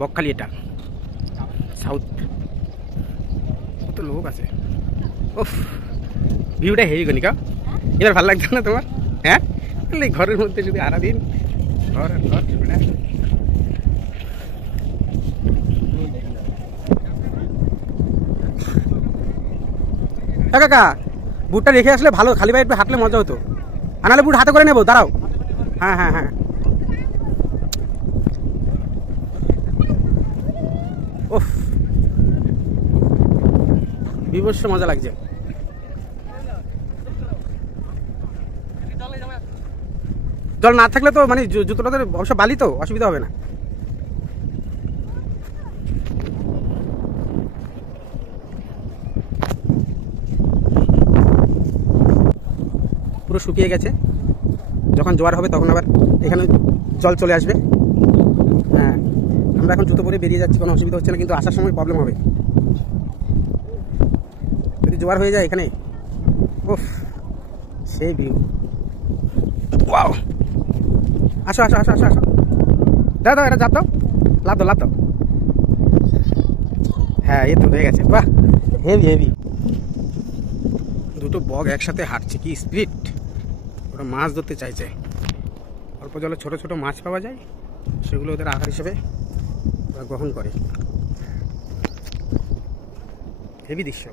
বকখালি এটা সাউথ, কত লোক আছে। ওফ, ভিউটা হেভি কনিকা। এবার ভালো লাগছে না তোমার? হ্যাঁ, ঘরের মধ্যে যদি সারাদিন ঘর ঘর। কাকা, বুটটা রেখে আসলে ভালো, খালি পায়ে একটু হাঁটলে মজা হতো। আর নাহলে বুট হাতে করে নেবো, দাঁড়াও। হ্যাঁ হ্যাঁ হ্যাঁ। ওফ, বিভৎস মজা লাগছে। জল না থাকলে তো মানে জুতোটাতে অবশ্য বালি তো অসুবিধা হবে না। পুরো শুকিয়ে গেছে, যখন জোয়ার হবে তখন আবার এখানে জল চলে আসবে। হ্যাঁ, আমরা এখন জুতো পরে বেরিয়ে যাচ্ছি, কোনো অসুবিধা হচ্ছে না, কিন্তু আসার সময় প্রবলেম হবে যদি জোয়ার হয়ে যায় এখানে। ওফ, সেই ভিউ। ওয়াও, আসো আসো আসো আসো আসো, দাও দাও, এটা চাপ দাও, লাভ দাও লাভ দাও। হ্যাঁ, এই তো হয়ে গেছে। বাহ, হেভি হেভি। দুটো বগ একসাথে হাঁটছে, কি স্পিড! ওরা মাছ ধরতে চাইছে। অল্প জলে ছোট ছোট মাছ পাওয়া যায়, সেগুলো ওদের আহার হিসেবে ওরা গ্রহণ করে। হেভি দৃশ্য।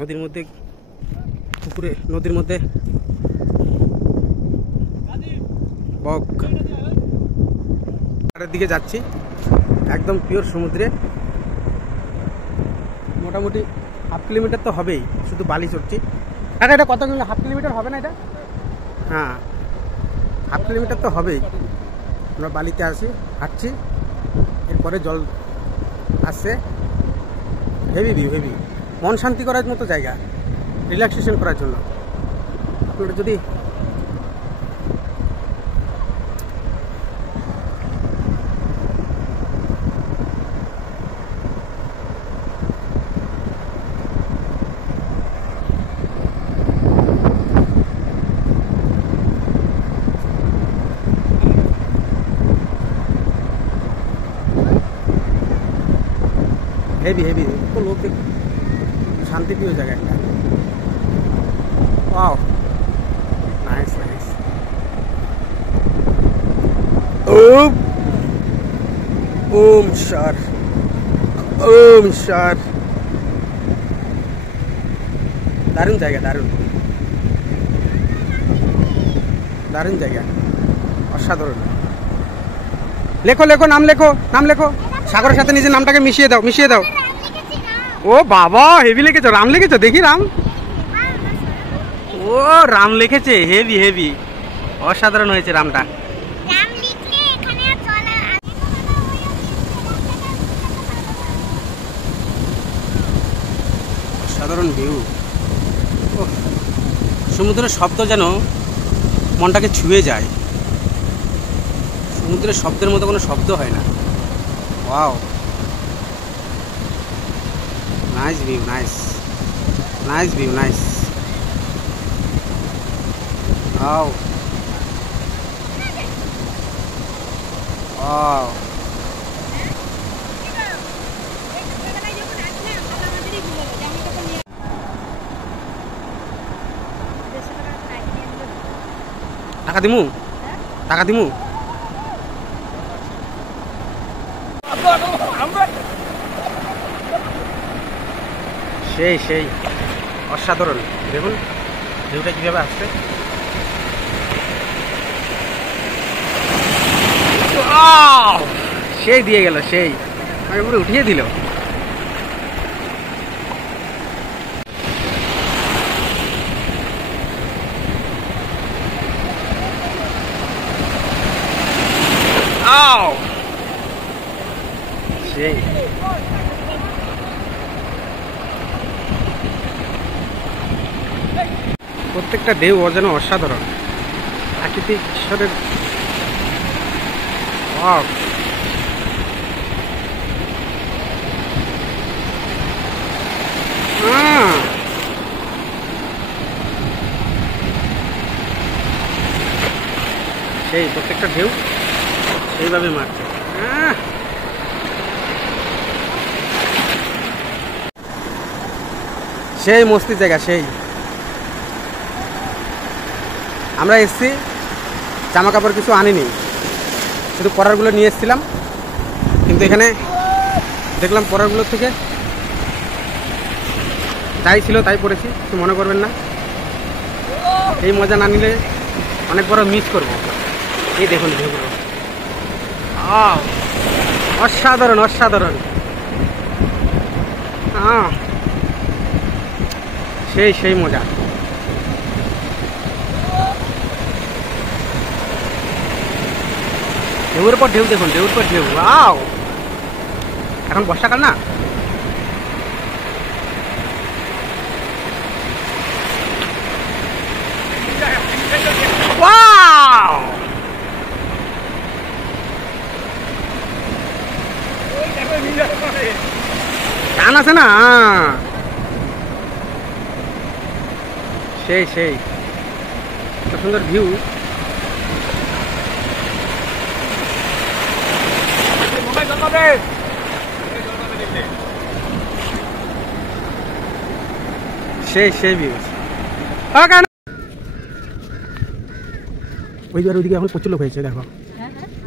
নদীর মধ্যে, পুকুরে, নদীর মধ্যে বগ। পাড়ের দিকে যাচ্ছি, একদম পিওর সমুদ্রে। মোটামুটি 1/2 কিলোমিটার তো হবেই, শুধু বালি চড়ছি। আরে এটা কত কিলোমিটার? 1/2 কিলোমিটার হবে না এটা? হ্যাঁ, 1/2 কিলোমিটার তো হবেই। আমরা বালিতে আসি, হাঁটছি, এরপরে জল আসছে। Heavy view, heavy. মন শান্তি করার মতো জায়গা, রিল্যাক্সেশন করার জন্য। আপনারা যদি হেভি হেভি, তো লোক দেখ, শান্তিপ্রিয় জায়গা একটা। Wow, nice nice. ওম ওম শার, ওম শার। দারুণ জায়গা, দারুণ দারুণ জায়গা, অসাধারণ। লেখো লেখো, নাম লেখো, নাম লেখো। সাগরের সাথে নিজের নামটাকে মিশিয়ে দাও, মিশিয়ে দাও। ও বাবা, হেভি লিখেছো। রাম লিখেছো? দেখি রাম। ও, রাম লিখেছে, হেভি হেভি, অসাধারণ হয়েছে রামটা। অসাধারণ ভিউ। সমুদ্রের শব্দ যেন মনটাকে ছুঁয়ে যায়। সমুদ্রের শব্দের মতো কোনো শব্দ হয় না। Wow, nice view, nice nice view, nice. Wow wow, টাকা দিমু, টাকা দিমু। সেই সেই অসাধারণ, দেখুন ভিউটা কিভাবে আসছে। সেই দিয়ে গেল, সেই আমি পুরো উঠিয়ে দিল। সেই প্রত্যেকটা ঢেউ যেন অসাধারণ। প্রাকৃতিক ঈশ্বরের ওয়াও সেই প্রত্যেকটা ঢেউ সেইভাবে মারছে। সেই মস্তির জায়গা সেই। আমরা এসছি, জামা কাপড় কিছু আনিনি, শুধু পরারগুলো নিয়ে এসেছিলাম, কিন্তু এখানে দেখলাম পরারগুলোর থেকে যাই ছিল তাই পড়েছি, কিছু মনে করবেন না। এই মজা না নিলে অনেক বড় মিস করবো। এই দেখুন ভিউগুলো, অসাধারণ অসাধারণ। সেই সেই মজা। ঢেউর পর ঢেউ দেখুন, ঢেউর পর ঢেউ। ওয়াও, এখন বর্ষাকাল না, টান আছে না, সেই সেই কত সুন্দর ভিউ। সেই সেই ভিউ। ওইদিকে এখন প্রচুর লোক হয়েছে, দেখো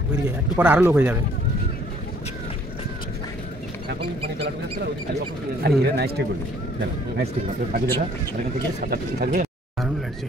ওইদিকে একটু পরে আরো লোক হয়ে যাবে। দারুণ লাগছে।